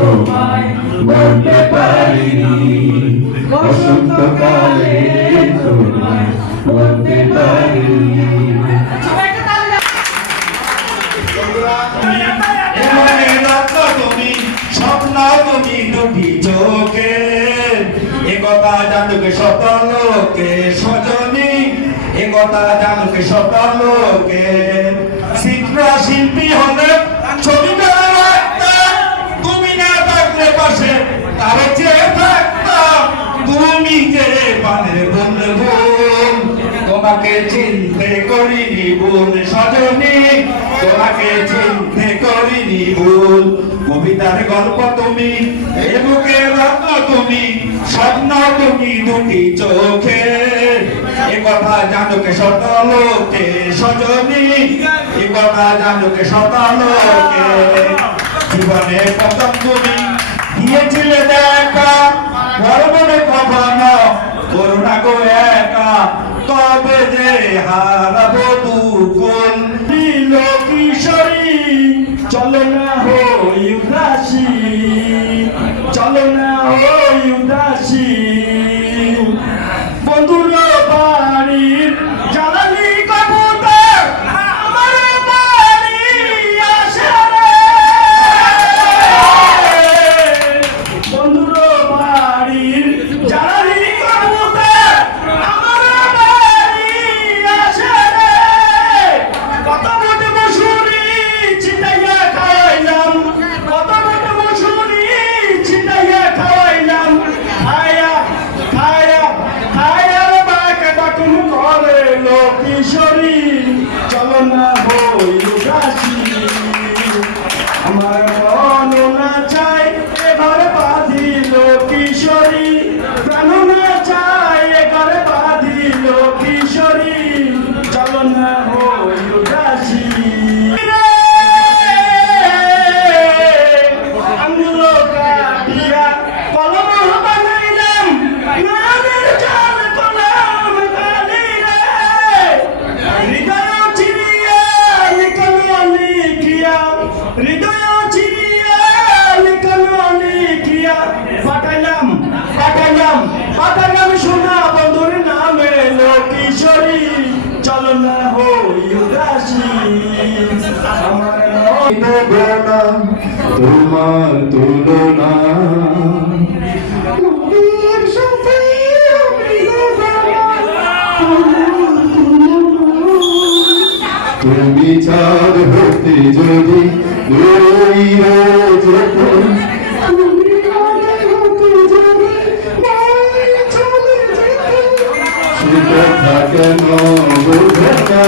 তোমায় বলতে পারিনি, বসন্তকালে তোমায় বলতে পারিনি। তুমি স্বপ্ন তুমি দুটি চোখে, একথা জানুকে শত লোকে সজনী, একথা জানুকে শত লোকে। শিল্পীরা শিল্পী হলে ছবি তুমি না থাকলে পাশে তারে চেয়ে থাকতাম, তুমি যে পানের বন্ধু, তোমাকে চিনতে করিনি ভুল সজনী, তোমাকে চিনতে করিনি ভুল। কবিতার গল্প তুমি, এ বুকের রত্ন তুমি, স্বপ্ন তুমি দুটি চোখে, এ কথা জানুকে শত লোকে সজনী, এ কথা জানুকে শত লোকে। জীবনে প্রথম তুমি দিয়েছিলে দেখা, গর্বনে কখনো করুণা গো একা, তবে যে হারাবো দুকুল। নীল কিশোরী চলো না হই উদাসী, চলো না হই উদাসী। বন্ধুর বাড়ির জ্বালানি কবুতর আমার বাড়ি আসে রে, বন্ধুর বাড়ির জ্বালানি কবুতর আমার বাড়ি আসে রে। কত মোটে মশুরি ছিটাইয়া খাওয়াইলাম, কত মোটে মশুরি ছিটাইয়া খাওয়াইলাম, খায়া খায়া খায়া বাঁকে বাকুন করে লো কিশোরী, চলো না হই উদাসী। আমার মন না চাই এবার বাঁধিল কিশোরী, প্রাণ না চাই এবার বাঁধিল কিশোরী, চলো না হই উদাসী। আঙুল কাটিয়া কলম বানাইলাম, নামের জাল কলম কালি রে, হৃদয় চিরিয়া লিখলো লিখিয়া, হৃদয় চিরিয়া লিখলো লিখিয়া, পাঠাইলাম পাঠাইলাম পাঠাইলাম সোনা বন্ধুর নামে লো কিশোরী, চলো না হই উদাসী। আমার দেব না তোমার তুলনা, নবীর সাথে আমি দেব না তোমার তুলনা। তুমি চাঁদ হতে যদি রইও যেত, তুমি চাঁদ হতে যদি নাই চলে যেত, সে কথা কেন বোঝে না।